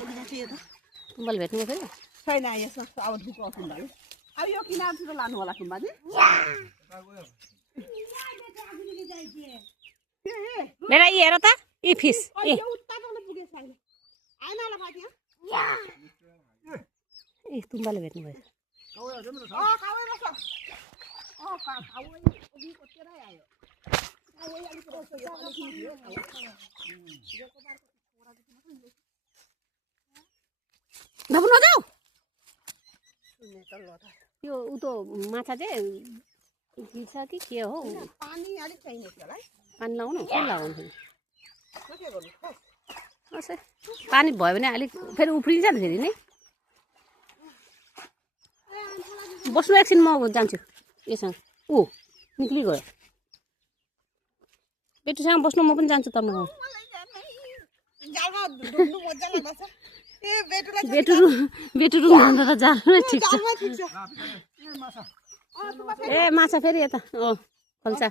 तुम्बाल भेट्नु फेरि छैन यसमा अब ढुक्क तुम्बाले अब यो किनारतिर लानु होला तुम्बाले मेरा यी हेर त यी फिस यो उत्ताजले पुगेछ अहिले आएन होला भाइ ए तुम्बाले भेट्नु भयो कावै रहेछ कावै उही कोतेरै आयो कावै अलिक रहेछ यो नबुन जाऊ यो उतो माछा चाहिँ गिर्छ कि के हो पानी अलिक चाहिने थियो होला पानी लाउनु के लाउनु के गर्नु असै पानी भयो भने अलिक फेरि उफ्रिन्छ नि फेरि नै बस्नु एकछिन म जान्छु यससँग ऊ निक्ली गयो बेटुसँग बस्नु म पनि जान्छु तपाईँ जालमा डुब्नु मजा लाग्छ ए बेटुलाई बेटु भन्दा त जालमै ठिक छ ठिक छ ए माछा फेरि यता खल्छ